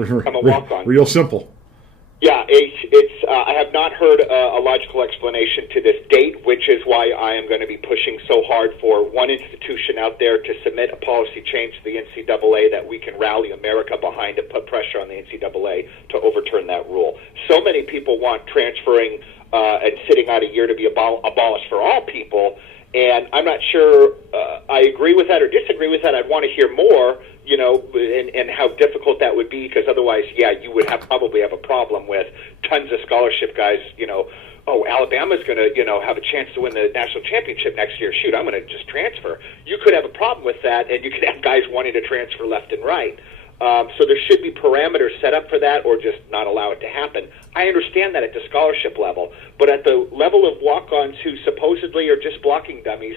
right? I'm a walk-on. Real simple. Yeah, it's I have not heard a logical explanation to this date, which is why I am going to be pushing so hard for one institution out there to submit a policy change to the NCAA that we can rally America behind and put pressure on the NCAA to overturn that rule. So many people want transferring and sitting out a year to be abolished for all people, and I'm not sure I agree with that or disagree with that. I'd want to hear more, and how difficult that would be, because otherwise, you would probably have a problem with tons of scholarship guys, oh, Alabama's going to, have a chance to win the national championship next year. Shoot, I'm going to just transfer. You could have a problem with that, and you could have guys wanting to transfer left and right. So there should be parameters set up for that, or just not allow it to happen. I understand that at the scholarship level, but at the level of walk-ons who supposedly are just blocking dummies,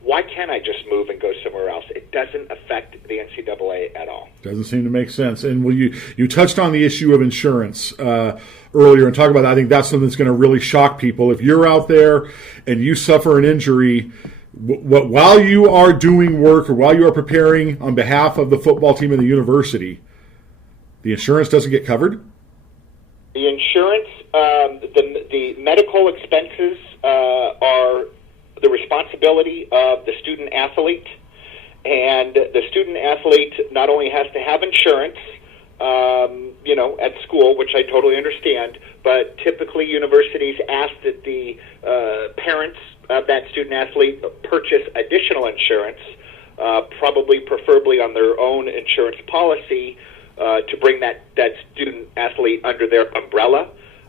why can't I just move and go somewhere else? It doesn't affect the NCAA at all. Doesn't seem to make sense. And you touched on the issue of insurance earlier and talk about that. I think that's something that's going to really shock people. If you're out there and you suffer an injury, while you are doing work or while you are preparing on behalf of the football team and the university, the insurance doesn't get covered? The insurance, the medical expenses are the responsibility of the student athlete, and the student athlete not only has to have insurance, at school, which I totally understand, but typically universities ask that the parents of that student athlete purchase additional insurance, preferably on their own insurance policy, to bring that student athlete under their umbrella.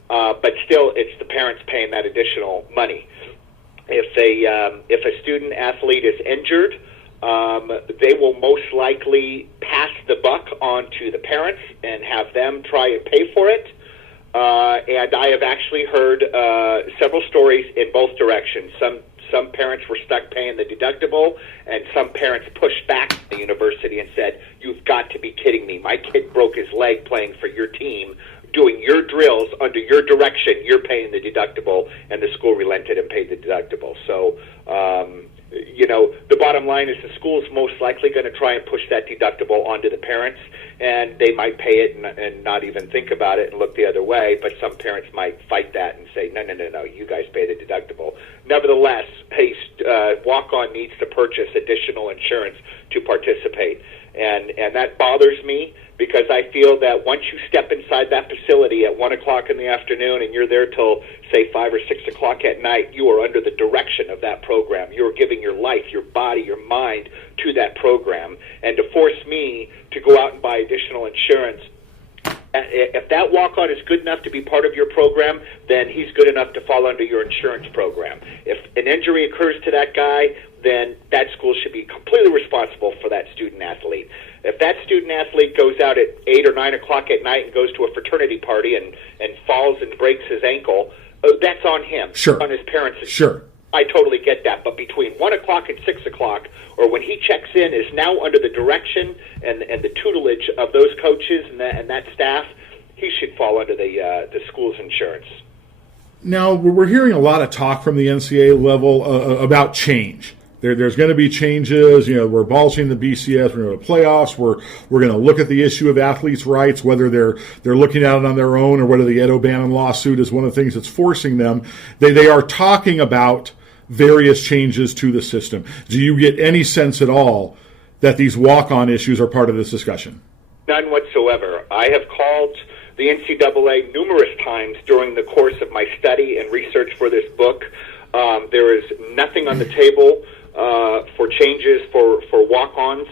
But still, it's the parents paying that additional money. If a student athlete is injured, they will most likely pass the buck on to the parents and have them try and pay for it. And I have actually heard several stories in both directions. Some parents were stuck paying the deductible, and some parents pushed back at the university and said, "You've got to be kidding me. My kid broke his leg playing for your team, doing your drills under your direction. You're paying the deductible," and the school relented and paid the deductible. So, the bottom line is the school is most likely going to try and push that deductible onto the parents, and they might pay it and not even think about it and look the other way, but some parents might fight that and say, no, you guys pay the deductible. Nevertheless, walk-on needs to purchase additional insurance to participate, and that bothers me, because I feel that once you step inside that facility at 1 o'clock in the afternoon and you're there till, say, 5 or 6 o'clock at night, you are under the direction of that program. You're giving your life, your body, your mind to that program. And to force me to go out and buy additional insurance, if that walk-on is good enough to be part of your program, then he's good enough to fall under your insurance program. If an injury occurs to that guy, then that school should be completely responsible for that student-athlete. If that student-athlete goes out at 8 or 9 o'clock at night and goes to a fraternity party and falls and breaks his ankle, that's on him. Sure. On his parents. Sure. I totally get that. But between 1 o'clock and 6 o'clock, or when he checks in, is now under the direction and the tutelage of those coaches and that staff, he should fall under the school's insurance. Now, we're hearing a lot of talk from the NCAA level about change. There's going to be changes. We're abolishing the BCS. We're going to playoffs. We're going to look at the issue of athletes' rights, whether they're looking at it on their own or whether the Ed O'Bannon lawsuit is one of the things that's forcing them. They are talking about various changes to the system. Do you get any sense at all that these walk-on issues are part of this discussion? None whatsoever. I have called the NCAA numerous times during the course of my study and research for this book. There is nothing on the table for changes for walk-ons.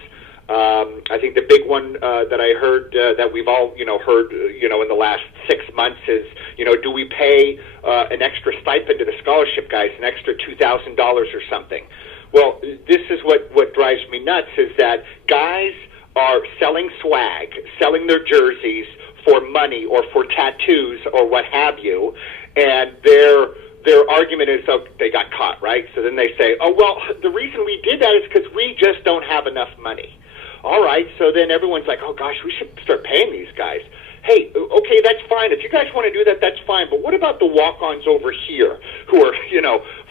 I think the big one that I heard that we've all heard in the last 6 months is do we pay an extra stipend to the scholarship guys, an extra $2,000 or something? Well, this is what drives me nuts, is that guys are selling swag, selling their jerseys for money or for tattoos or what have you, and their argument is, oh, they got caught, right? So then they say, oh, well, the reason we did that is because we just don't have enough money. All right, so then everyone's like, oh, gosh, we should start paying these guys. Hey, okay, that's fine. If you guys want to do that, that's fine. But what about the walk-ons over here who are,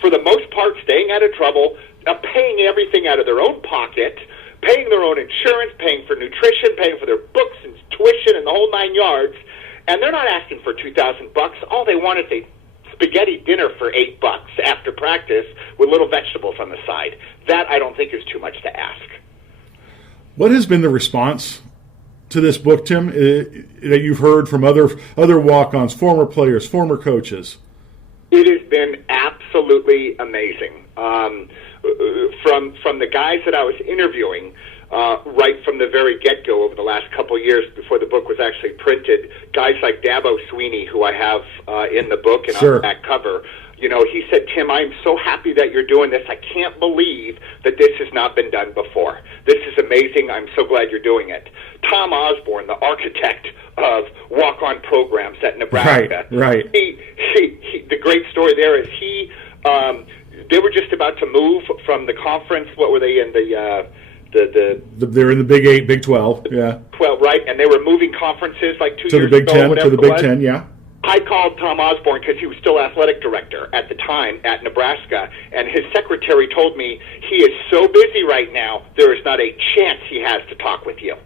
for the most part staying out of trouble, paying everything out of their own pocket, paying their own insurance, paying for nutrition, paying for their books and tuition and the whole whole 9 yards, and they're not asking for $2,000. All they want is a spaghetti dinner for $8 after practice with little vegetables on the side. That I don't think is too much to ask. What has been the response to this book, Tim, that you've heard from other walk-ons, former players, former coaches? It has been absolutely amazing. From the guys that I was interviewing, right from the very get-go over the last couple of years before the book was actually printed, guys like Dabo Sweeney, who I have in the book and on the back cover, he said, Tim, I'm so happy that you're doing this. I can't believe that this has not been done before. This is amazing. I'm so glad you're doing it. Tom Osborne, the architect of walk-on programs at Nebraska. Right. The great story there is they were just about to move from the conference. What were they in they're in the Big 8, Big 12, yeah. 12, right? And they were moving conferences like 2 years ago. To the Big 10, yeah. I called Tom Osborne because he was still athletic director at the time at Nebraska, and his secretary told me he is so busy right now, there is not a chance he has to talk with you.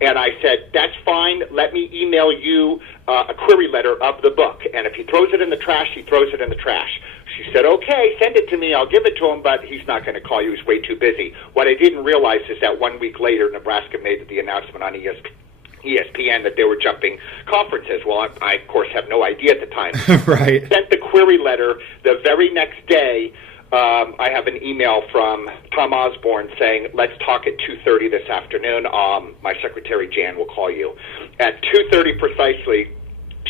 And I said, that's fine. Let me email you a query letter of the book. And if he throws it in the trash, he throws it in the trash. She said, okay, send it to me. I'll give it to him, but he's not going to call you. He's way too busy. What I didn't realize is that 1 week later, Nebraska made the announcement on ESPN that they were jumping conferences. Well, I of course, have no idea at the time. Right. Sent the query letter the very next day. I have an email from Tom Osborne saying, let's talk at 2:30 this afternoon. My secretary, Jan, will call you. At 2:30 precisely,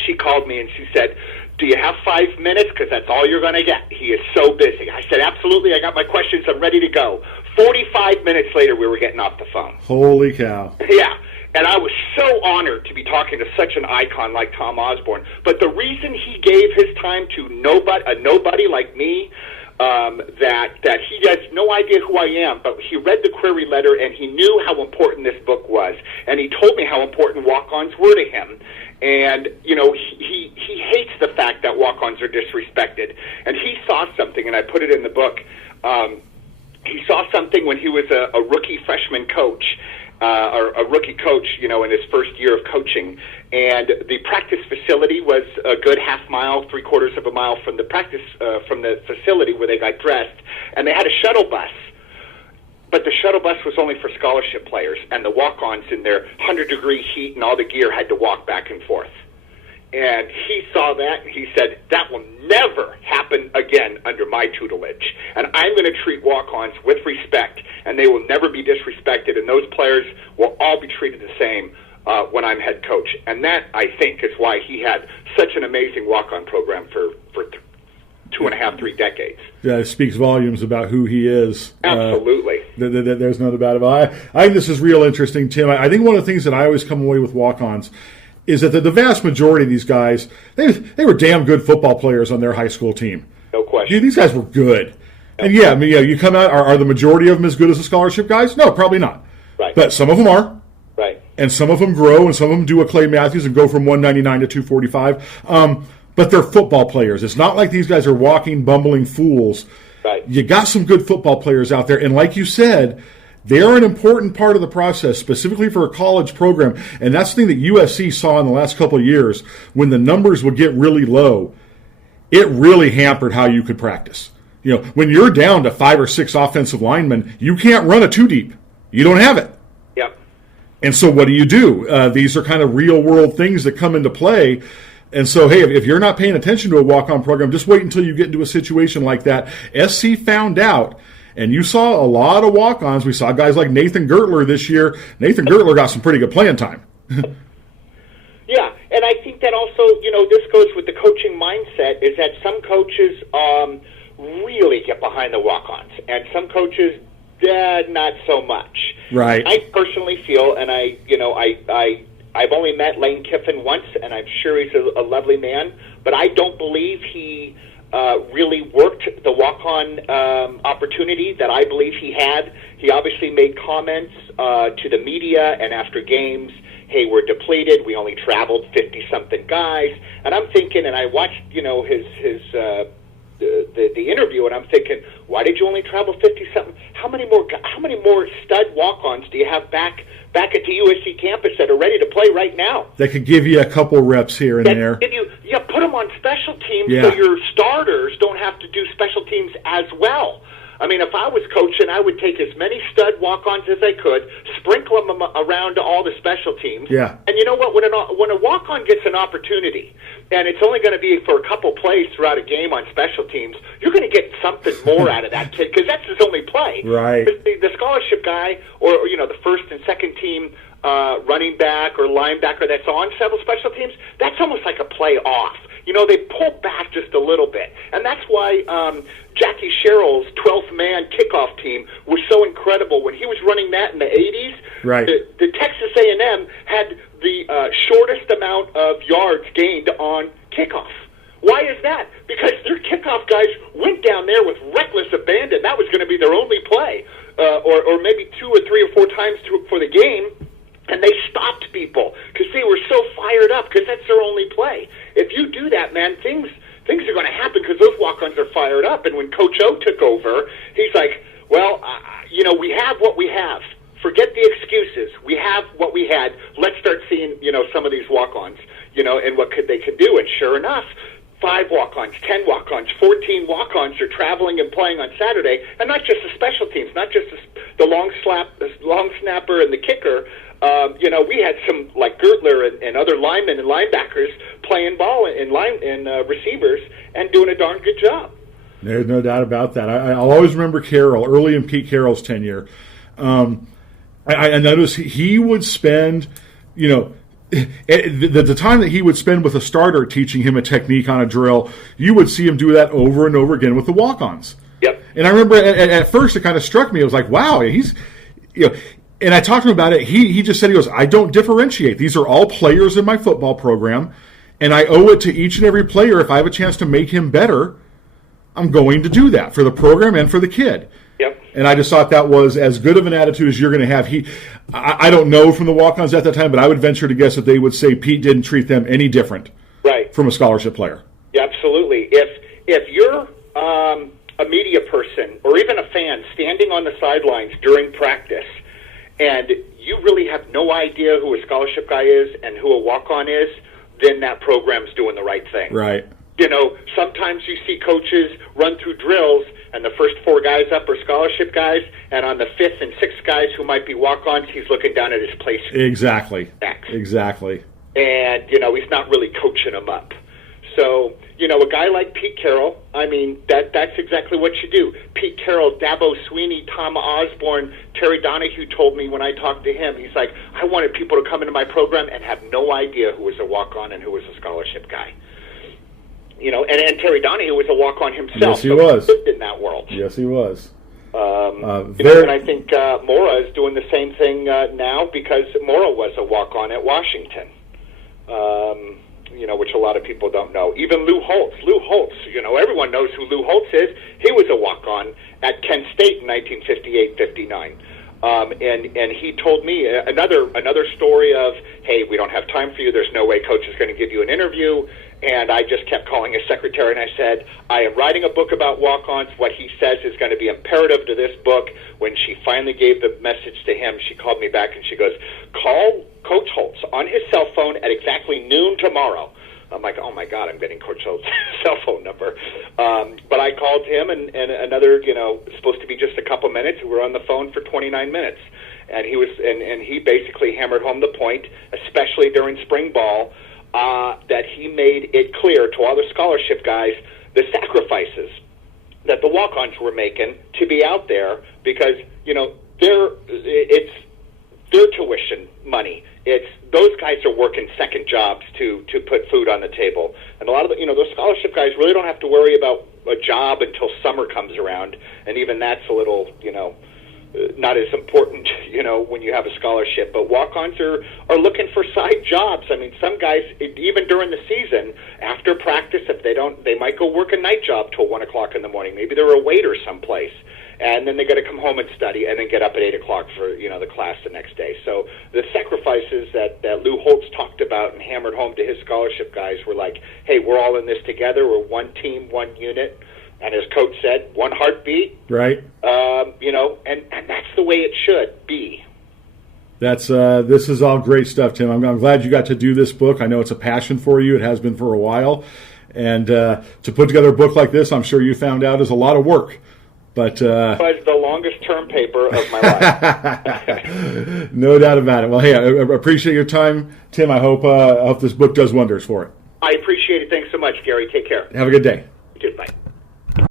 she called me and she said, do you have 5 minutes? Because that's all you're going to get. He is so busy. I said, absolutely. I got my questions. I'm ready to go. 45 minutes later, we were getting off the phone. Holy cow. Yeah. And I was so honored to be talking to such an icon like Tom Osborne. But the reason he gave his time to a nobody like me, that he has no idea who I am, but he read the query letter and he knew how important this book was. And he told me how important walk-ons were to him. And, he hates the fact that walk-ons are disrespected. And he saw something, and I put it in the book. He saw something when he was a rookie freshman coach, or a rookie coach, in his first year of coaching. And the practice facility was a good half mile, 3/4 of a mile from the from the facility where they got dressed. And they had a shuttle bus. But the shuttle bus was only for scholarship players, and the walk-ons in their 100-degree heat and all the gear had to walk back and forth. And he saw that, and he said, that will never happen again under my tutelage. And I'm going to treat walk-ons with respect, and they will never be disrespected, and those players will all be treated the same when I'm head coach. And that, I think, is why he had such an amazing walk-on program for 2.5, 3 decades. Yeah, it speaks volumes about who he is. Absolutely. There's no doubt about it. I think this is real interesting, Tim. I think one of the things that I always come away with walk-ons is that the vast majority of these guys, they were damn good football players on their high school team. No question. These guys were good. And you come out, are the majority of them as good as the scholarship guys? No, probably not. Right. But some of them are. Right. And some of them grow, and some of them do a Clay Matthews and go from 199 to 245. But they're football players. It's not like these guys are walking, bumbling fools. Right. You got some good football players out there. And like you said, they're an important part of the process, specifically for a college program. And that's the thing that USC saw in the last couple of years. When the numbers would get really low, it really hampered how you could practice. When you're down to 5 or 6 offensive linemen, you can't run a 2-deep. You don't have it. Yep. And so what do? These are kind of real-world things that come into play. And so, hey, if you're not paying attention to a walk-on program, just wait until you get into a situation like that. SC found out, and you saw a lot of walk-ons. We saw guys like Nathan Gertler this year. Nathan Gertler got some pretty good playing time. Yeah, and I think that also, this goes with the coaching mindset, is that some coaches really get behind the walk-ons, and some coaches, not so much. Right. I personally feel, and I've only met Lane Kiffin once, and I'm sure he's a lovely man, but I don't believe he really worked the walk-on opportunity that I believe he had. He obviously made comments to the media and after games, hey, we're depleted, we only traveled 50-something guys, and I'm thinking, and I watched, the interview, and I'm thinking, why did you only travel 50-something? How many more stud walk-ons do you have back back at the USC campus that are ready to play right now. They could give you a couple reps here and there. Put them on special teams Yeah. so your starters don't have to do special teams as well. I mean, if I was coaching, I would take as many stud walk-ons as I could, sprinkle them around all the special teams. Yeah. And you know what? When a walk-on gets an opportunity, and it's only going to be for a couple plays throughout a game on special teams, you're going to get something more out of that kid because that's his only play. Right. The scholarship guy, or the first and second team running back or linebacker that's on several special teams, that's almost like a play off. They pull back just a little bit. And that's why Jackie Sherrill's 12th man kickoff team was so incredible. When he was running that in the 80s, right. the Texas A&M had the shortest amount of yards gained on kickoff. Why is that? Because their kickoff guys went down there with reckless abandon. That was going to be their only play, or maybe 2 or 3 or 4 times for the game. And they stopped people because they were so fired up because that's their only play. If you do that, man, things are going to happen because those walk-ons are fired up. And when Coach O took over, he's like, well, we have what we have. Forget the excuses. We have what we had. Let's start seeing, some of these walk-ons, and what they could do. And sure enough, 5 walk-ons, 10 walk-ons, 14 walk-ons are traveling and playing on Saturday. And not just the special teams, not just the long snapper and the kicker. We had some like Gertler and other linemen and linebackers playing ball and receivers and doing a darn good job. There's no doubt about that. I'll always remember Carroll, early in Pete Carroll's tenure. I noticed he would spend, the time that he would spend with a starter teaching him a technique on a drill, you would see him do that over and over again with the walk-ons. Yep. And I remember at first it kind of struck me. It was like, wow, he's, and I talked to him about it. He just said, he goes, I don't differentiate. These are all players in my football program, and I owe it to each and every player. If I have a chance to make him better, I'm going to do that for the program and for the kid. Yep. And I just thought that was as good of an attitude as you're going to have. I don't know from the walk-ons at that time, but I would venture to guess that they would say Pete didn't treat them any different, right, from a scholarship player. Yeah, absolutely. If you're a media person or even a fan standing on the sidelines during practice, and you really have no idea who a scholarship guy is and who a walk-on is, then that program's doing the right thing. Right. Sometimes you see coaches run through drills, and the first 4 guys up are scholarship guys, and on the 5th and 6th guys who might be walk-ons, he's looking down at his place. Exactly. Backs. Exactly. And, he's not really coaching them up. So, a guy like Pete Carroll, I mean, that's exactly what you do. Pete Carroll, Dabo Sweeney, Tom Osborne, Terry Donahue told me when I talked to him, he's like, I wanted people to come into my program and have no idea who was a walk-on and who was a scholarship guy. And Terry Donahue was a walk-on himself. Yes, he was. He lived in that world. Yes, he was. And I think Mora is doing the same thing now because Mora was a walk-on at Washington. Which a lot of people don't know. Even Lou Holtz, everyone knows who Lou Holtz is. He was a walk-on at Kent State in 1958-59. And he told me another story of, hey, we don't have time for you. There's no way coach is going to give you an interview. And I just kept calling his secretary, and I said, I am writing a book about walk-ons. What he says is going to be imperative to this book. When she finally gave the message to him, she called me back, and she goes, call Coach Holtz on his cell phone at exactly noon tomorrow. I'm like, oh, my God, I'm getting Coach Holtz's cell phone number. But I called him, and another, supposed to be just a couple minutes. We were on the phone for 29 minutes. And he basically hammered home the point, especially during spring ball, that he made it clear to all the scholarship guys the sacrifices that the walk-ons were making to be out there because, it's their tuition money. It's those guys are working second jobs to put food on the table. And a lot of those scholarship guys really don't have to worry about a job until summer comes around. And even that's a little, not as important, when you have a scholarship. But walk-ons are looking for side jobs. I mean, some guys, even during the season, after practice, if they might go work a night job till 1 o'clock in the morning. Maybe they're a waiter someplace. And then they got to come home and study and then get up at 8 o'clock for, the class the next day. So the sacrifices that Lou Holtz talked about and hammered home to his scholarship guys were like, hey, we're all in this together. We're one team, one unit. And as Coach said, one heartbeat. Right. And that's the way it should be. This is all great stuff, Tim. I'm glad you got to do this book. I know it's a passion for you. It has been for a while. And to put together a book like this, I'm sure you found out, is a lot of work. But it was the longest term paper of my life. No doubt about it. Well, hey, I appreciate your time, Tim. I hope this book does wonders for it. I appreciate it. Thanks so much, Gary. Take care. Have a good day. You too. Bye.